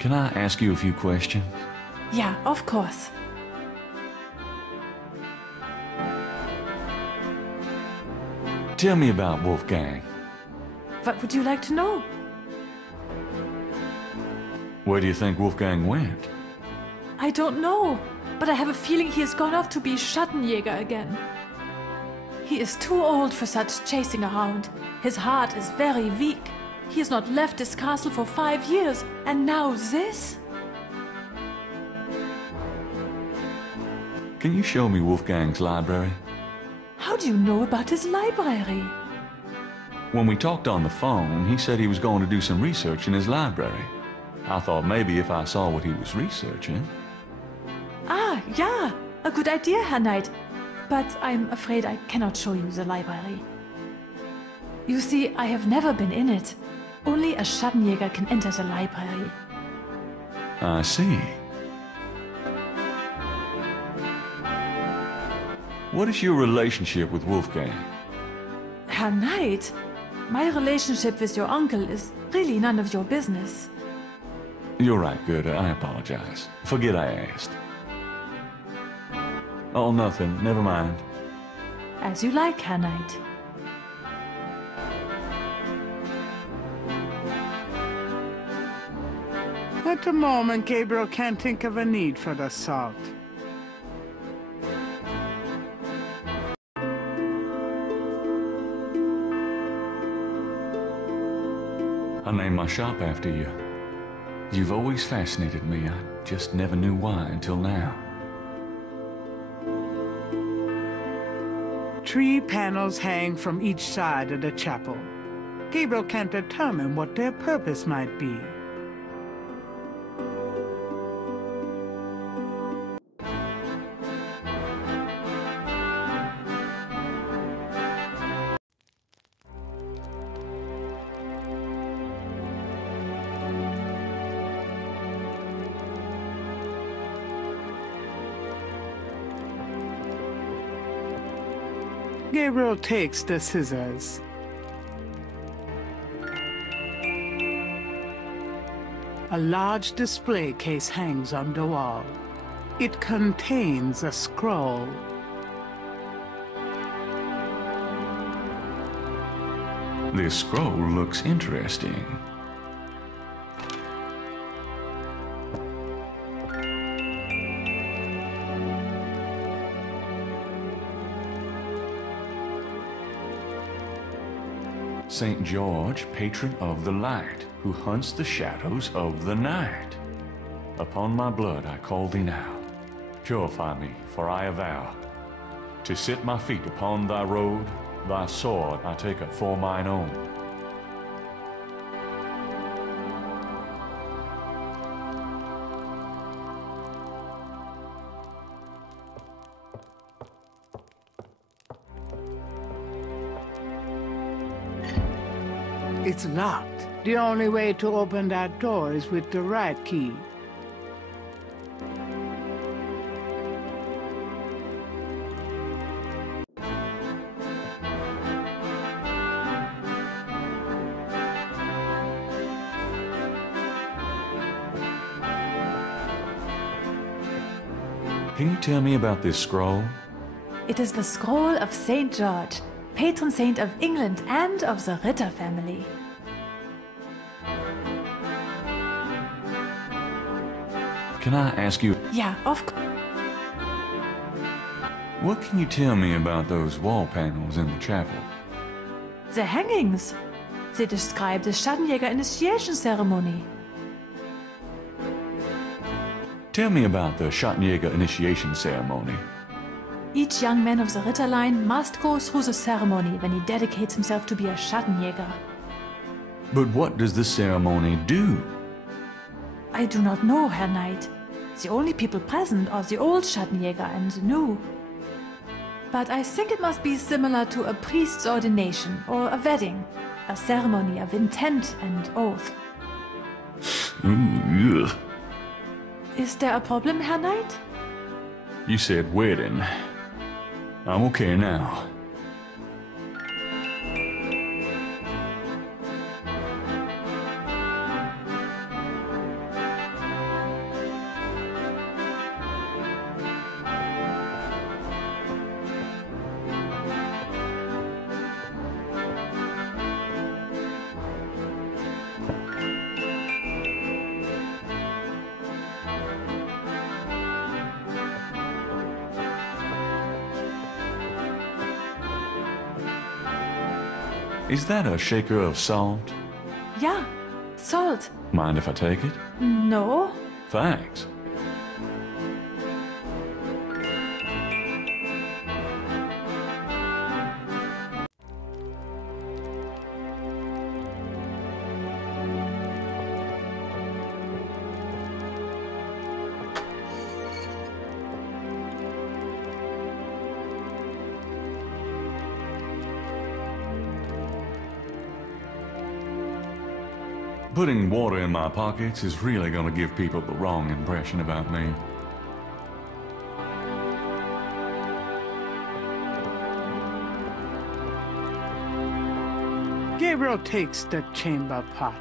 Can I ask you a few questions? Yeah, of course. Tell me about Wolfgang. What would you like to know? Where do you think Wolfgang went? I don't know, but I have a feeling he has gone off to be Schattenjäger again. He is too old for such chasing around. His heart is very weak. He has not left this castle for 5 years, and now this? Can you show me Wolfgang's library? How do you know about his library? When we talked on the phone, he said he was going to do some research in his library. I thought maybe if I saw what he was researching... Ah, yeah, a good idea, Herr Knight. But I'm afraid I cannot show you the library. You see, I have never been in it. Only a Schattenjäger can enter the library. I see. What is your relationship with Wolfgang? Herr Knight, my relationship with your uncle is really none of your business. You're right, Goethe. I apologize. Forget I asked. Oh, nothing. Never mind. As you like, Herr Knight. At the moment, Gabriel can't think of a need for the salt. I named my shop after you. You've always fascinated me. I just never knew why until now. 3 panels hang from each side of the chapel. Gabriel can't determine what their purpose might be. Gabriel takes the scissors. A large display case hangs on the wall. It contains a scroll. This scroll looks interesting. St. George, patron of the light, who hunts the shadows of the night. Upon my blood I call thee now. Purify me, for I avow to set my feet upon thy road. Thy sword I take up for mine own. It's locked. The only way to open that door is with the right key. Can you tell me about this scroll? It is the scroll of St. George, patron saint of England and of the Ritter family. Can I ask you, Yeah, of course. what can you tell me about those wall panels in the chapel? The hangings. They describe the Schattenjäger initiation ceremony. Tell me about the Schattenjäger initiation ceremony. Each young man of the Ritter line must go through the ceremony when he dedicates himself to be a Schattenjäger. But what does this ceremony do? I do not know, Herr Knight. The only people present are the old Schattenjäger and the new. But I think it must be similar to a priest's ordination or a wedding, a ceremony of intent and oath. Ooh, ugh. Is there a problem, Herr Knight? You said wedding. I'm okay now. Is that a shaker of salt? Yeah, salt. Mind if I take it? No. Thanks. Putting water in my pockets is really gonna give people the wrong impression about me. Gabriel takes the chamber pot.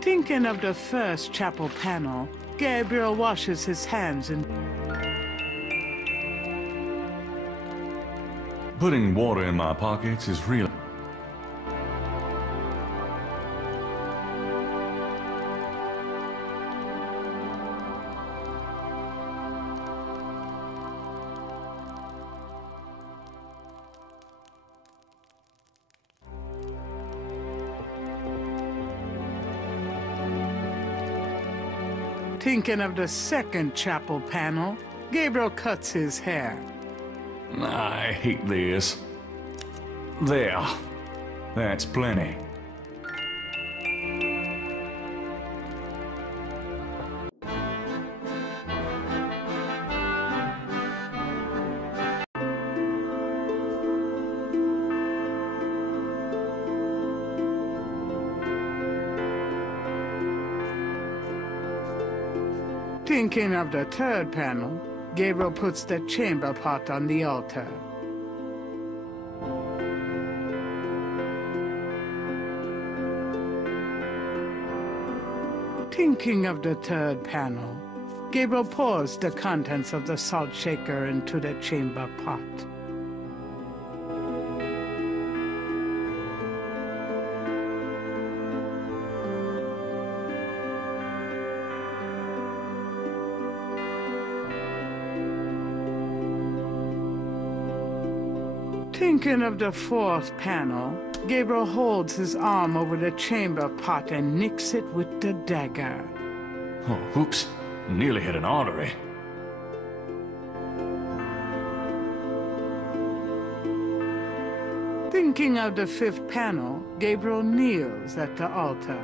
Thinking of the first chapel panel, Gabriel washes his hands and Putting water in my pockets is really... Thinking of the second chapel panel, Gabriel cuts his hair. I hate this. There. That's plenty. Thinking of the third panel, Gabriel puts the chamber pot on the altar. Thinking of the third panel, Gabriel pours the contents of the salt shaker into the chamber pot. Thinking of the fourth panel, Gabriel holds his arm over the chamber pot and nicks it with the dagger. Oh, oops. Nearly hit an artery. Thinking of the fifth panel, Gabriel kneels at the altar.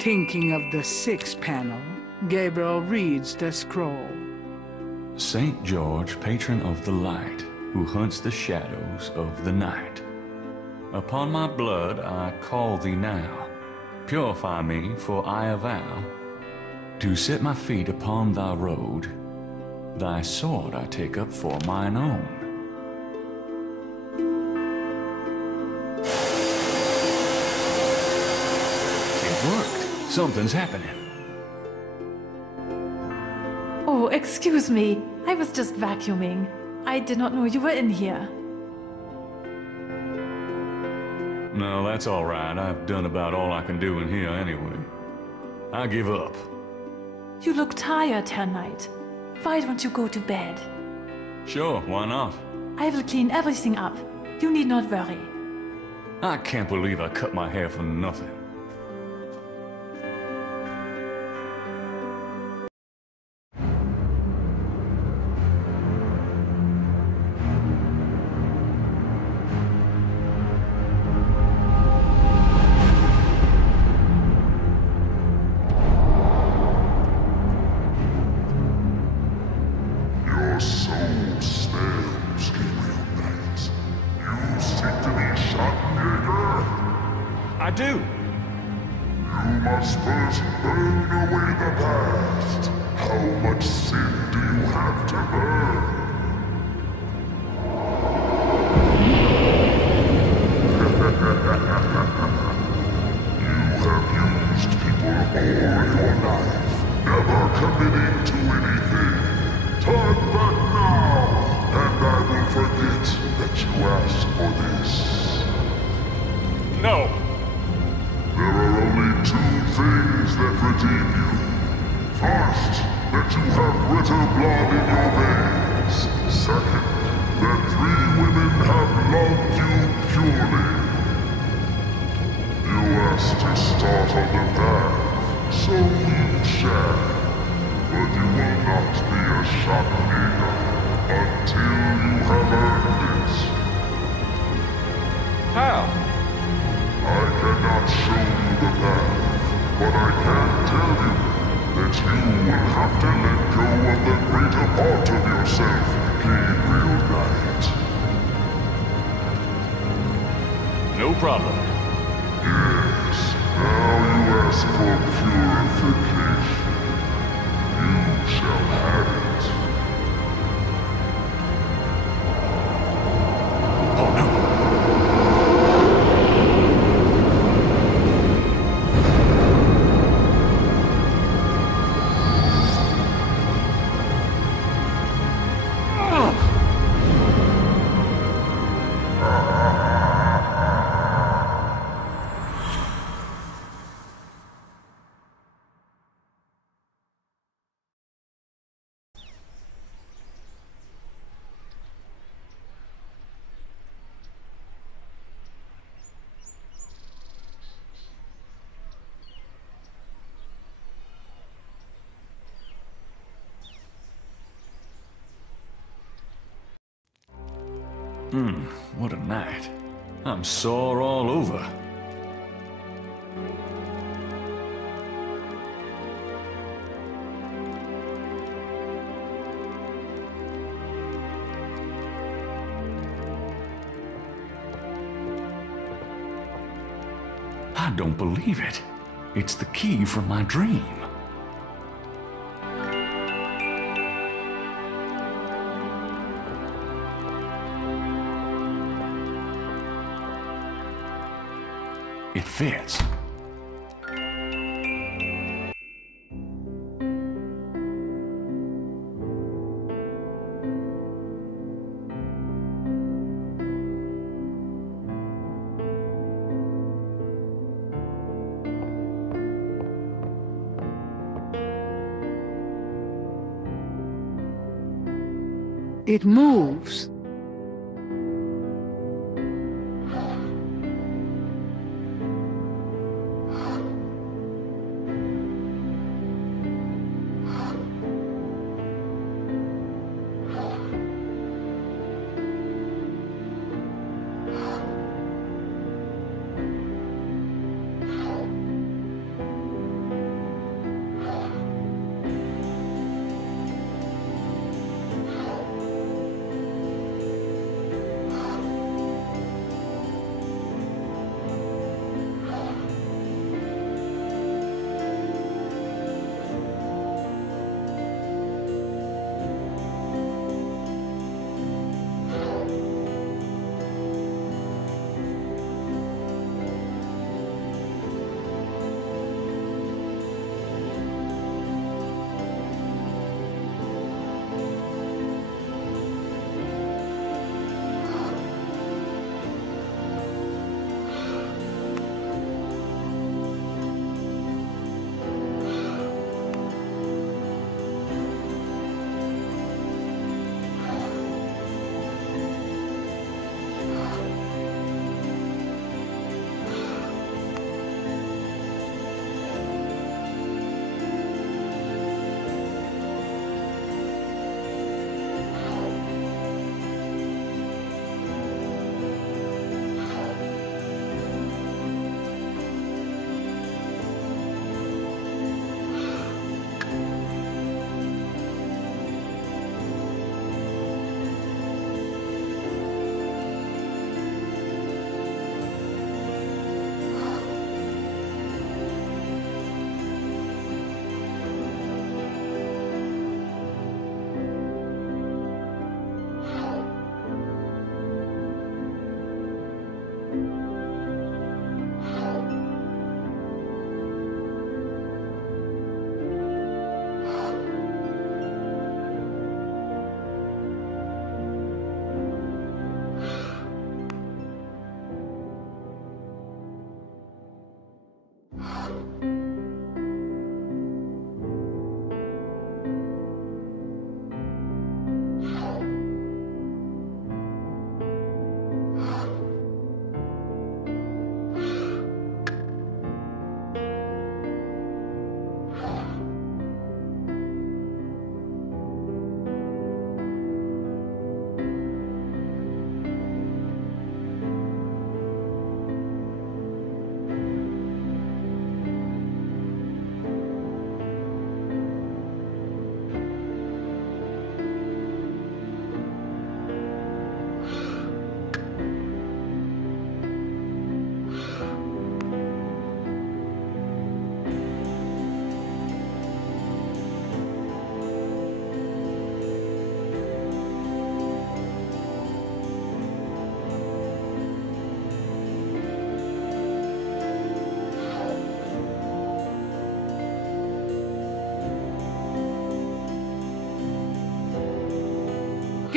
Thinking of the sixth panel, Gabriel reads the scroll. Saint George, patron of the light, who hunts the shadows of the night. Upon my blood I call thee now. Purify me, for I avow to set my feet upon thy road. Thy sword I take up for mine own. It worked. Something's happening. Oh, excuse me. I was just vacuuming. I did not know you were in here. No, that's all right. I've done about all I can do in here anyway. I give up. You look tired, Herr Knight. Why don't you go to bed? Sure, why not? I will clean everything up. You need not worry. I can't believe I cut my hair for nothing. Your soul smells, Gabriel Knight. You seek to be Schattenjäger? I do. You must first burn away the past. How much sin do you have to burn? You have used people all your life, never committing to anything. Turn back now, and I will forget that you asked problem? Yes, now you ask for purification. You shall have it. Oh no! What a night. I'm sore all over. I don't believe it. It's the key from my dream. It fits. It moves.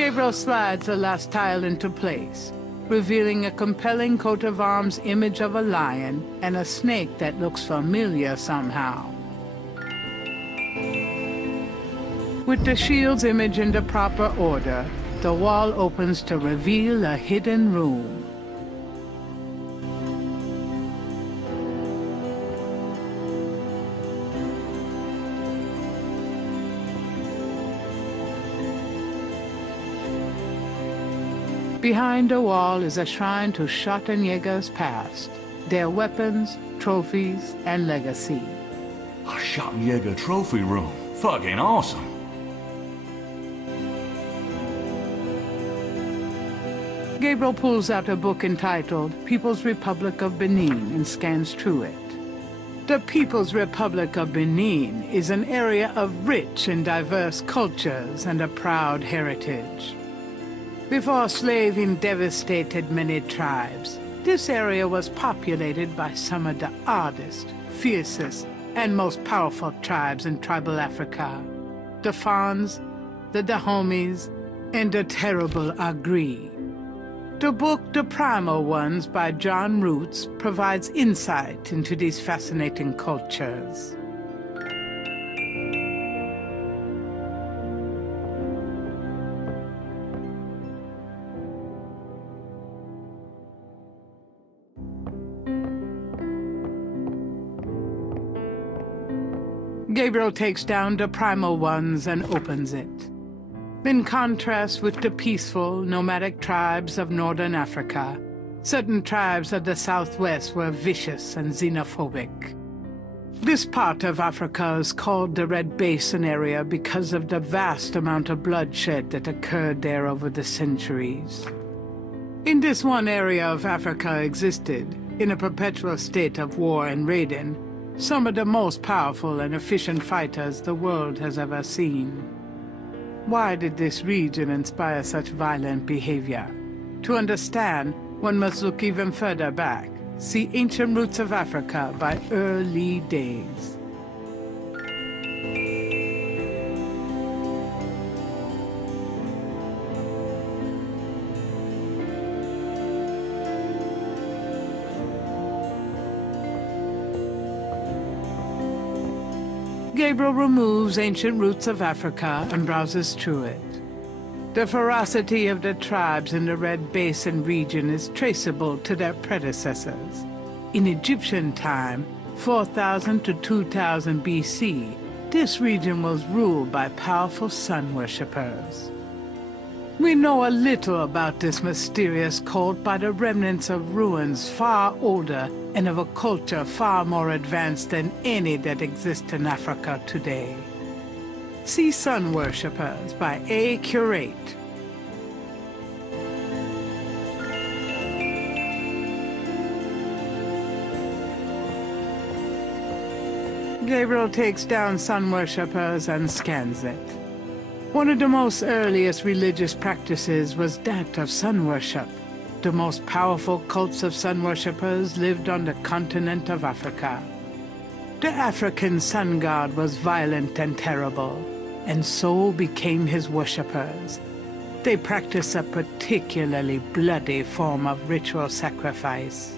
Gabriel slides the last tile into place, revealing a compelling coat of arms image of a lion and a snake that looks familiar somehow. With the shield's image in the proper order, the wall opens to reveal a hidden room. Behind the wall is a shrine to Schattenjäger's past, their weapons, trophies, and legacy. A Schattenjäger trophy room. Fucking awesome. Gabriel pulls out a book entitled People's Republic of Benin and scans through it. The People's Republic of Benin is an area of rich and diverse cultures and a proud heritage. Before slaving devastated many tribes, this area was populated by some of the oddest, fiercest, and most powerful tribes in tribal Africa. The Fons, the Dahomies, and the terrible Agri. The book The Primal Ones by John Roots provides insight into these fascinating cultures. Gabriel takes down the Primal Ones and opens it. In contrast with the peaceful, nomadic tribes of northern Africa, certain tribes of the southwest were vicious and xenophobic. This part of Africa is called the Red Basin area because of the vast amount of bloodshed that occurred there over the centuries. In this one area of Africa existed, in a perpetual state of war and raiding, some of the most powerful and efficient fighters the world has ever seen. Why did this region inspire such violent behavior? To understand, one must look even further back. See Ancient Roots of Africa by Early Days. Gabriel removes Ancient Roots of Africa and browses through it. The ferocity of the tribes in the Red Basin region is traceable to their predecessors. In Egyptian time, 4000 to 2000 BC, this region was ruled by powerful sun worshippers. We know a little about this mysterious cult by the remnants of ruins far older and of a culture far more advanced than any that exists in Africa today. See Sun Worshippers by A. Curate. Gabriel takes down Sun Worshippers and scans it. One of the most earliest religious practices was that of sun worship. The most powerful cults of sun worshippers lived on the continent of Africa. The African sun god was violent and terrible, and so became his worshippers. They practiced a particularly bloody form of ritual sacrifice.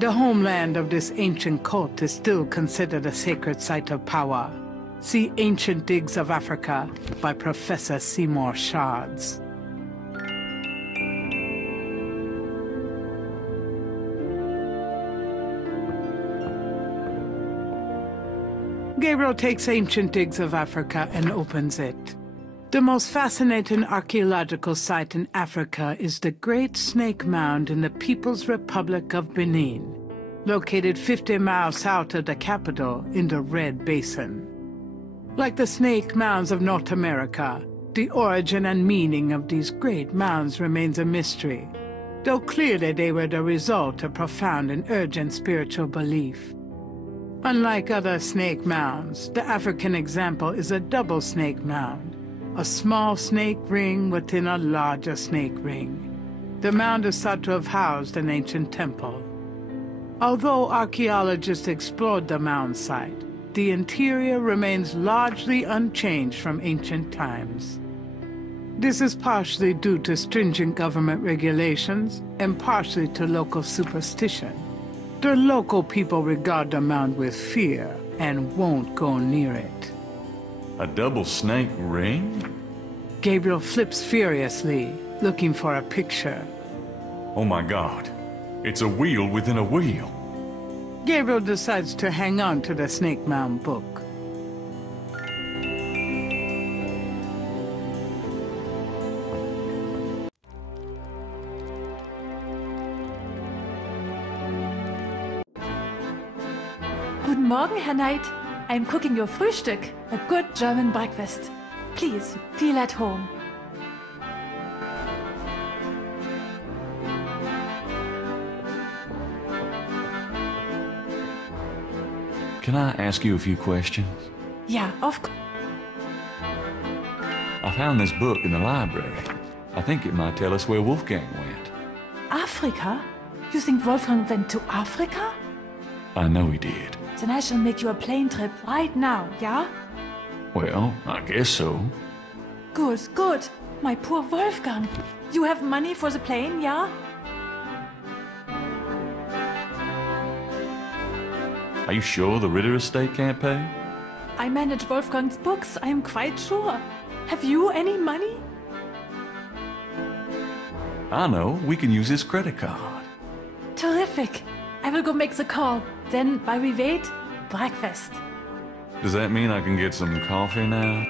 The homeland of this ancient cult is still considered a sacred site of power. See Ancient Digs of Africa by Professor Seymour Shards. Gabriel takes Ancient Digs of Africa and opens it. The most fascinating archaeological site in Africa is the Great Snake Mound in the People's Republic of Benin, located 50 miles south of the capital in the Red Basin. Like the snake mounds of North America, the origin and meaning of these great mounds remains a mystery, though clearly they were the result of profound and urgent spiritual belief. Unlike other snake mounds, the African example is a double snake mound, a small snake ring within a larger snake ring. The mound is thought to have housed an ancient temple. Although archaeologists explored the mound site, the interior remains largely unchanged from ancient times. This is partially due to stringent government regulations and partially to local superstition. The local people regard the mound with fear and won't go near it. A double snake ring? Gabriel flips furiously, looking for a picture. Oh my God. It's a wheel within a wheel. Gabriel decides to hang on to the Snake Mound book. Guten Morgen, Herr Knight. I'm cooking your Frühstück, a good German breakfast. Please, feel at home. Can I ask you a few questions? Yeah, of course. I found this book in the library. I think it might tell us where Wolfgang went. Africa? You think Wolfgang went to Africa? I know he did. Then I shall make you a plane trip right now, yeah? Well, I guess so. Good, good. My poor Wolfgang. You have money for the plane, yeah? Are you sure the Ritter estate can't pay? I manage Wolfgang's books, I am quite sure. Have you any money? I know. We can use his credit card. Terrific. I will go make the call. Then, while we wait, breakfast. Does that mean I can get some coffee now?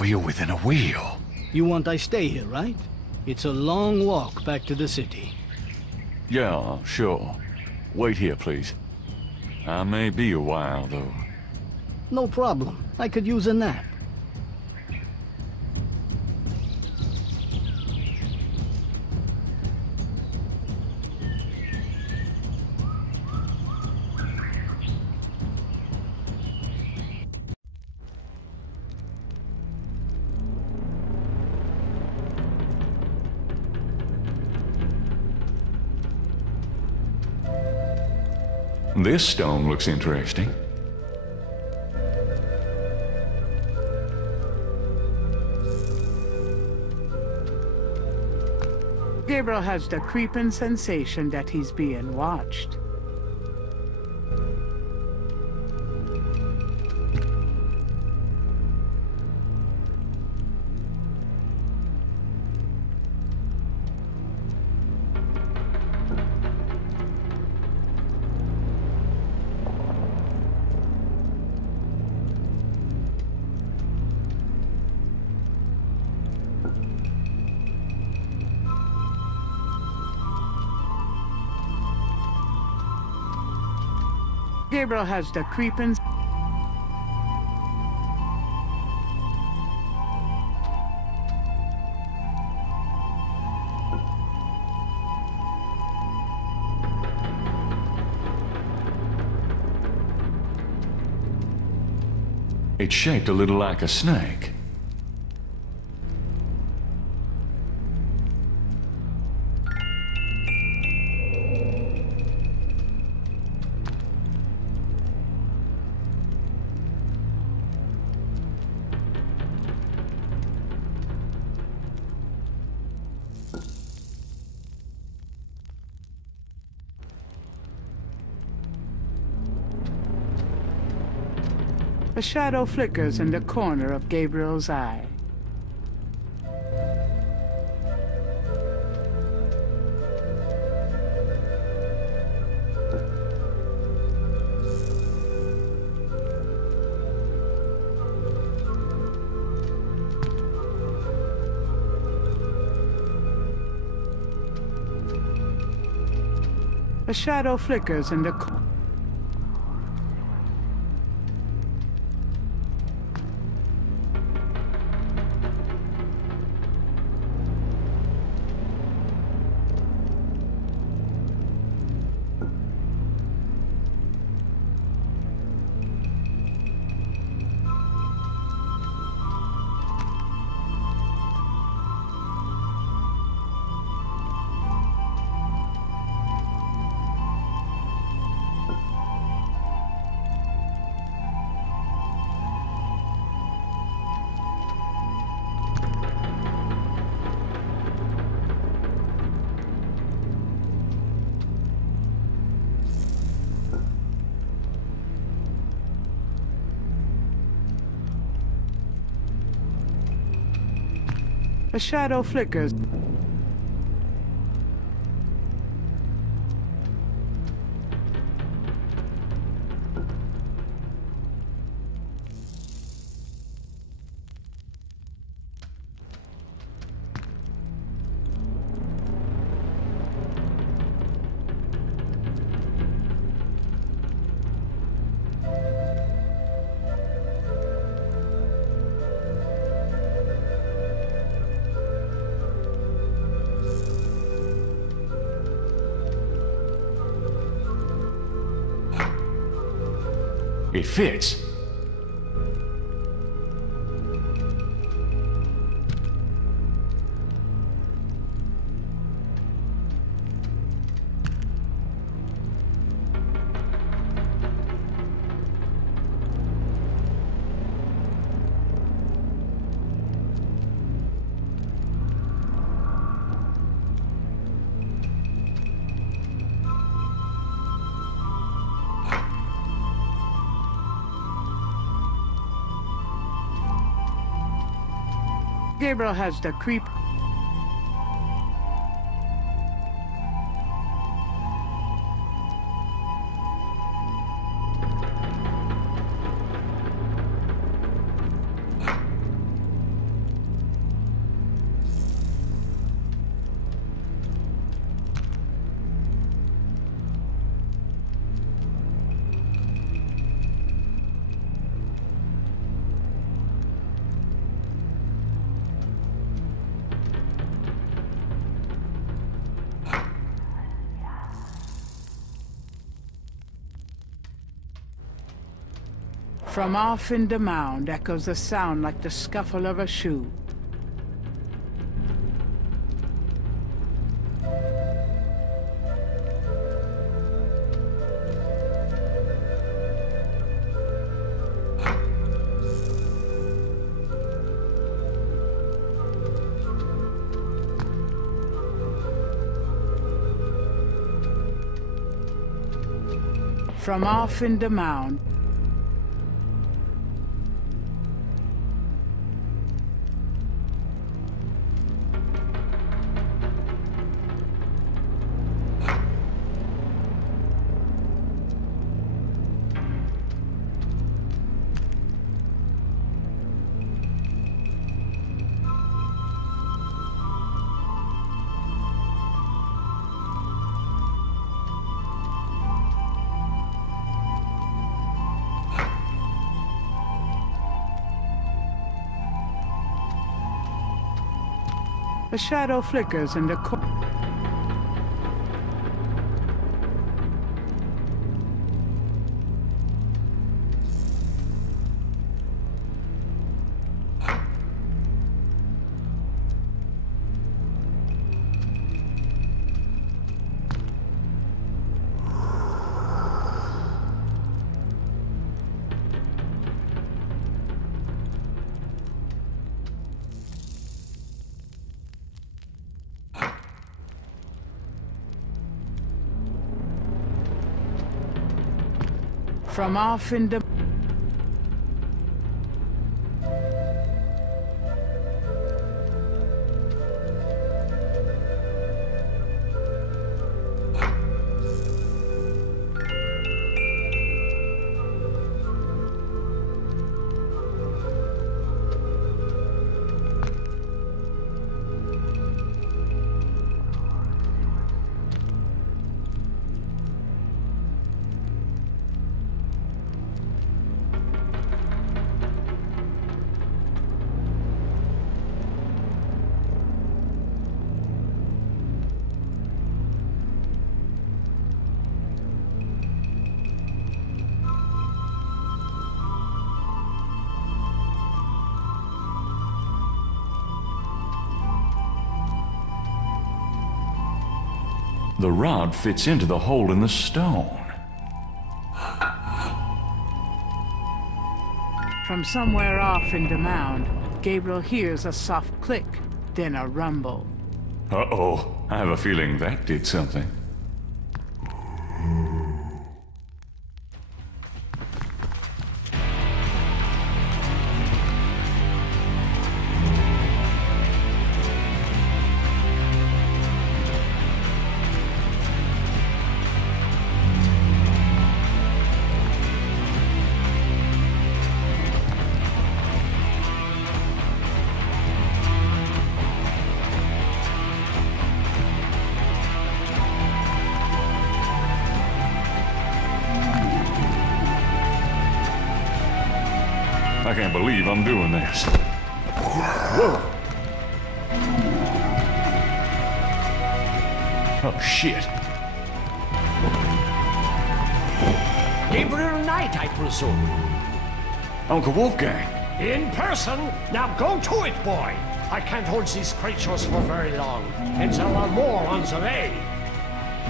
Wheel within a wheel. You want I stay here, right? It's a long walk back to the city. Yeah, sure. Wait here, please. I may be a while, though. No problem. I could use a nap. This stone looks interesting. Gabriel has the creeping sensation that he's being watched. Gabriel has the creeping... It's shaped a little like a snake. A shadow flickers in the corner of Gabriel's eye. A shadow flickers in the A shadow flickers. It fits. Gabriel has the creep. From off in the mound echoes a sound like the scuffle of a shoe. From off in the mound. A shadow flickers in the corner. From off in the The rod fits into the hole in the stone. From somewhere off in the mound, Gabriel hears a soft click, then a rumble. Uh-oh. I have a feeling that did something. I can't believe I'm doing this. Whoa! Oh, shit. Gabriel Knight, I presume. Uncle Wolfgang. In person? Now go to it, boy! I can't hold these creatures for very long, and there are more on the way.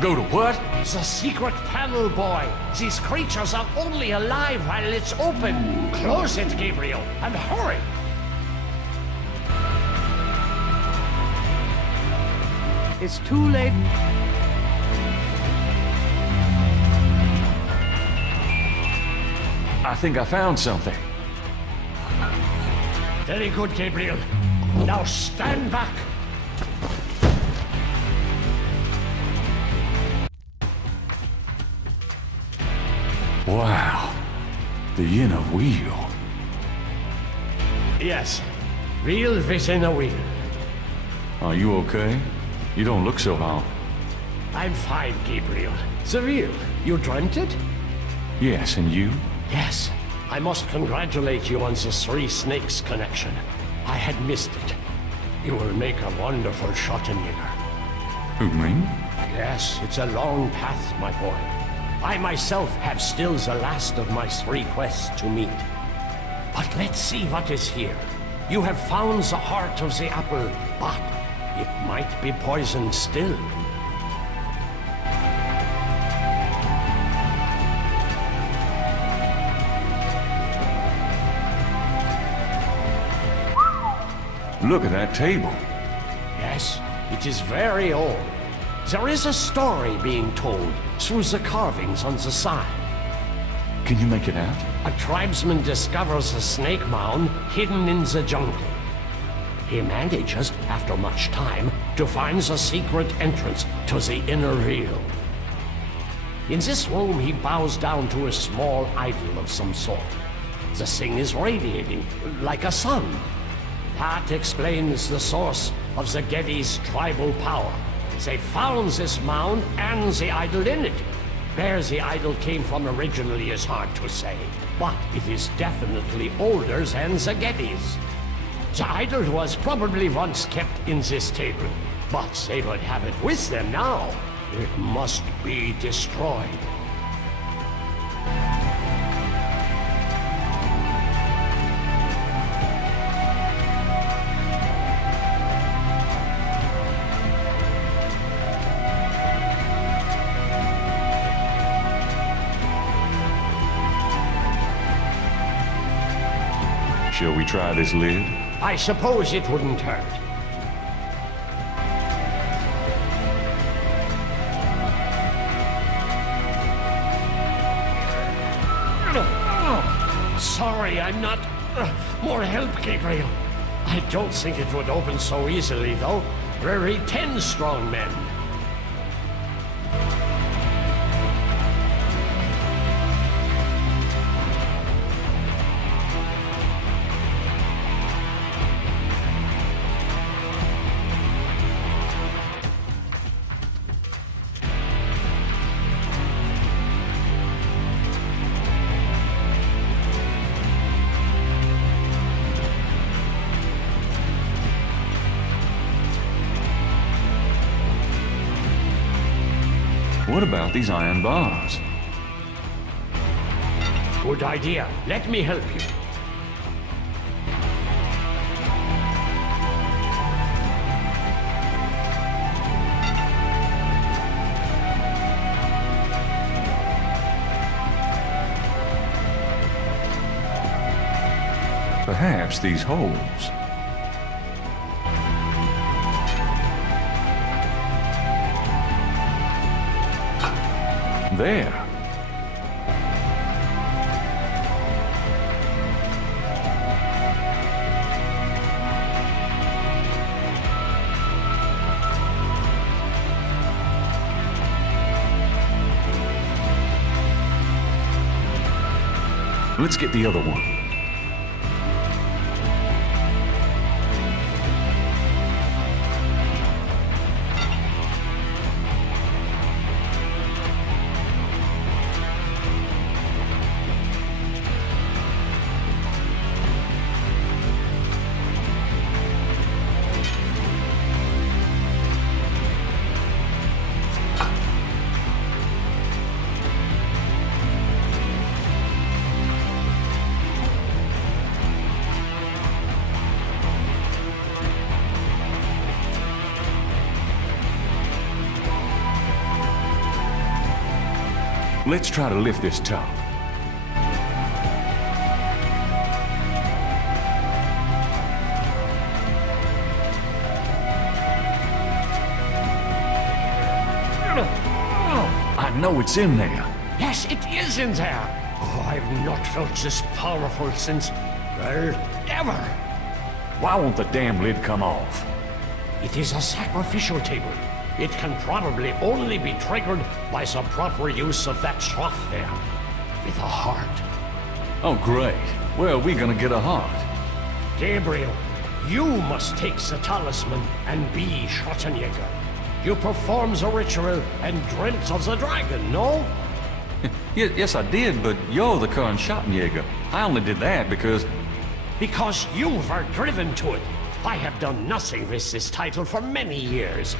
Go to what? The secret panel, boy. These creatures are only alive while it's open. Close it, Gabriel, and hurry. It's too late. I think I found something. Very good, Gabriel. Now stand back. Wow. The inner wheel. Yes, wheel within a wheel. Are you okay? You don't look so hot. I'm fine, Gabriel. The wheel, you dreamt it? Yes, and you? Yes. I must congratulate you on the Three Snakes connection. I had missed it. You will make a wonderful Schottenjäger. Who, me? Yes, it's a long path, my boy. I myself have still the last of my 3 quests to meet. But let's see what is here. You have found the heart of the apple, but it might be poisoned still. Look at that table. Yes, it is very old. There is a story being told through the carvings on the side. Can you make it out? A tribesman discovers a snake mound hidden in the jungle. He manages, after much time, to find the secret entrance to the inner wheel. In this room, he bows down to a small idol of some sort. The thing is radiating, like a sun. That explains the source of the Geddes' tribal power. They found this mound and the idol in it. Where the idol came from originally is hard to say, but it is definitely older than the Geddes'. The idol was probably once kept in this table, but they would have it with them now. It must be destroyed. Shall we try this lid? I suppose it wouldn't hurt. Sorry, I'm not... more help, Gabriel. I don't think it would open so easily, though. We're 10 strong men. What about these iron bars? Good idea. Let me help you. Perhaps these holes. There. Let's get the other one. Let's try to lift this top. I know it's in there. Yes, it is in there. Oh, I've not felt this powerful since, well, ever. Why won't the damn lid come off? It is a sacrificial table. It can probably only be triggered by some proper use of that trough there. With a heart. Oh, great. Where are we gonna get a heart? Gabriel, you must take the talisman and be Schwarzenegger. You perform the ritual and dreamt of the dragon, no? Yes, I did, but you're the current Schwarzenegger. I only did that because... Because you were driven to it. I have done nothing with this title for many years.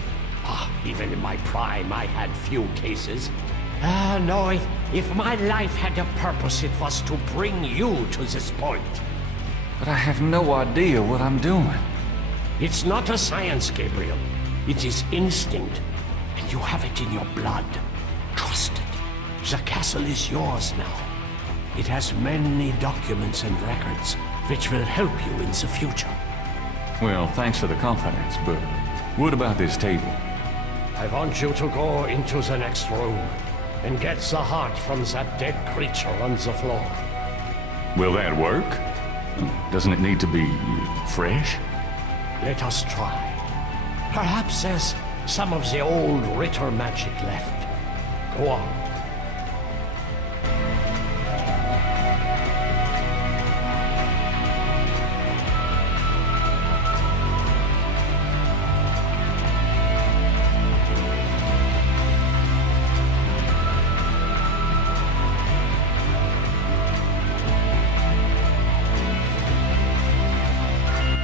Even in my prime, I had few cases. No, if my life had a purpose, it was to bring you to this point. But I have no idea what I'm doing. It's not a science, Gabriel. It is instinct, and you have it in your blood. Trust it. The castle is yours now. It has many documents and records, which will help you in the future. Well, thanks for the confidence, but what about this table? I want you to go into the next room and get the heart from that dead creature on the floor. Will that work? Doesn't it need to be fresh? Let us try. Perhaps there's some of the old Ritter magic left. Go on.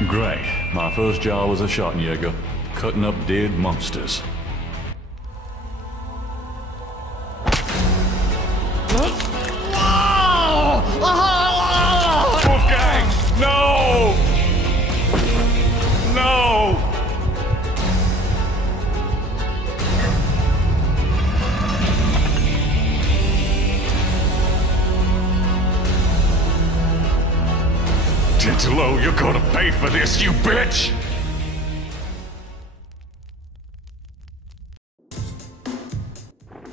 Great. My first job was a Schwarzenegger, cutting up dead monsters. Wolfgang! No! No! Gentilo, you're gonna pay for this, you bitch!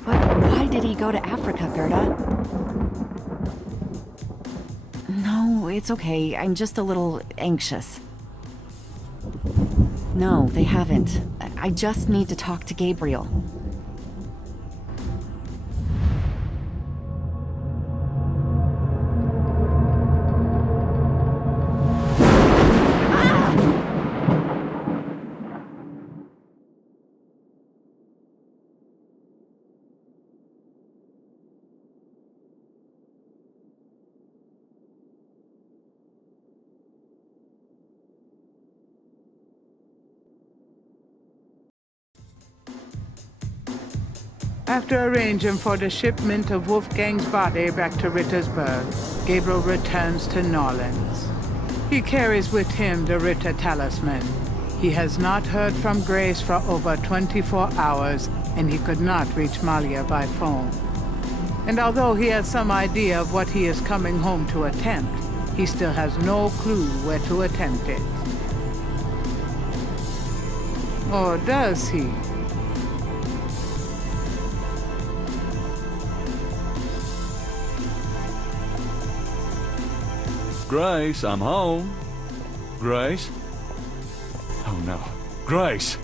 But why did he go to Africa, Gerda? No, it's okay. I'm just a little anxious. No, they haven't. I just need to talk to Gabriel. After arranging for the shipment of Wolfgang's body back to Rittersburg, Gabriel returns to Norlands. He carries with him the Ritter talisman. He has not heard from Grace for over 24 hours, and he could not reach Malia by phone. And although he has some idea of what he is coming home to attempt, He still has no clue where to attempt it. Or does he? Grace, I'm home. Grace? Oh no. Grace!